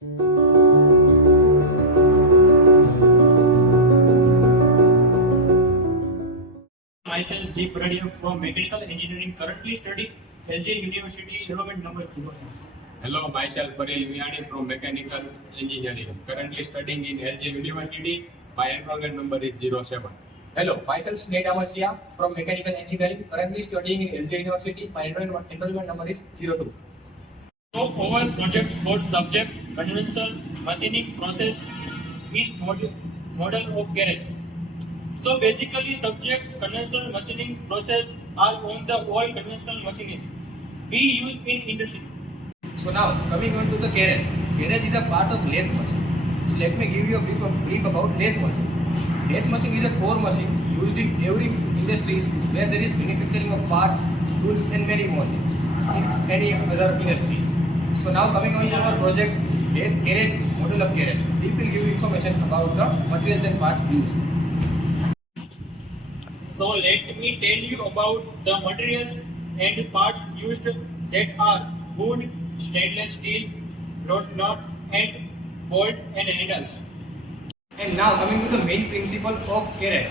Myself, Deep Radia from Mechanical Engineering, currently studying LJ University, enrollment number 0. Hello, myself Paril Miani from Mechanical Engineering, currently studying in LJ University. My enrollment number is 07. Hello, myself Sneh Amasia from Mechanical Engineering, currently studying in LJ University. My enrollment number is 02. So, our project for subject conventional machining process is model of Carriage. So, basically, subject conventional machining process are on the all conventional machines we use in industries. So now coming on to the carriage. Carriage is a part of lathe machine. So let me give you a brief about lathe machine. Lathe machine is a core machine used in every industries where there is manufacturing of parts, tools and many more things in any other industries. So now coming on to our project carriage, model of carriage. It will give you information about the materials and parts used. So let me tell you about the materials and parts used that are wood, stainless steel, nuts and bolt and handles. And now coming to the main principle of carriage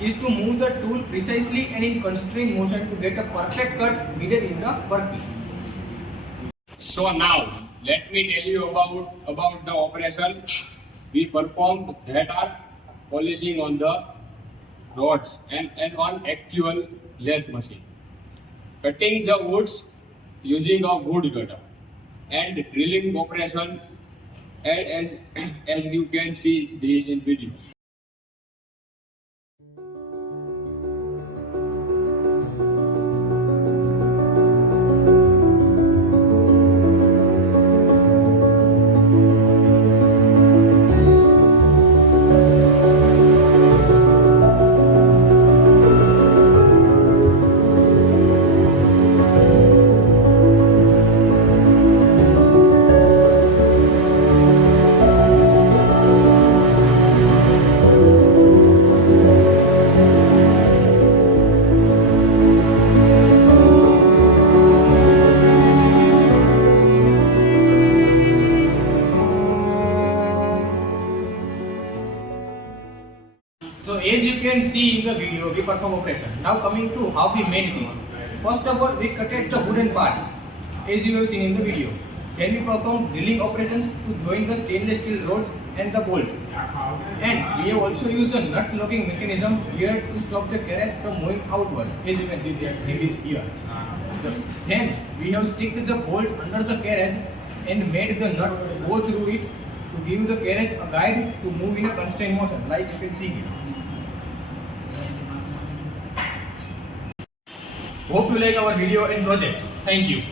is to move the tool precisely and in constrained motion to get a perfect cut needed in the workpiece. So now let me tell you about the operation we performed that are polishing on the rods and on actual lathe machine. Cutting the woods using a wood cutter and drilling operation as you can see in video. So as you can see in the video, we perform operation. Now coming to how we made this. First of all, we cutted the wooden parts as you have seen in the video. Then we perform drilling operations to join the stainless steel rods and the bolt. And we have also used the nut locking mechanism here to stop the carriage from moving outwards, as you can see this here. Then we have sticked the bolt under the carriage and made the nut go through it to give the carriage a guide to move in a constrained motion, like you can see here. Hope you like our video and project. Thank you.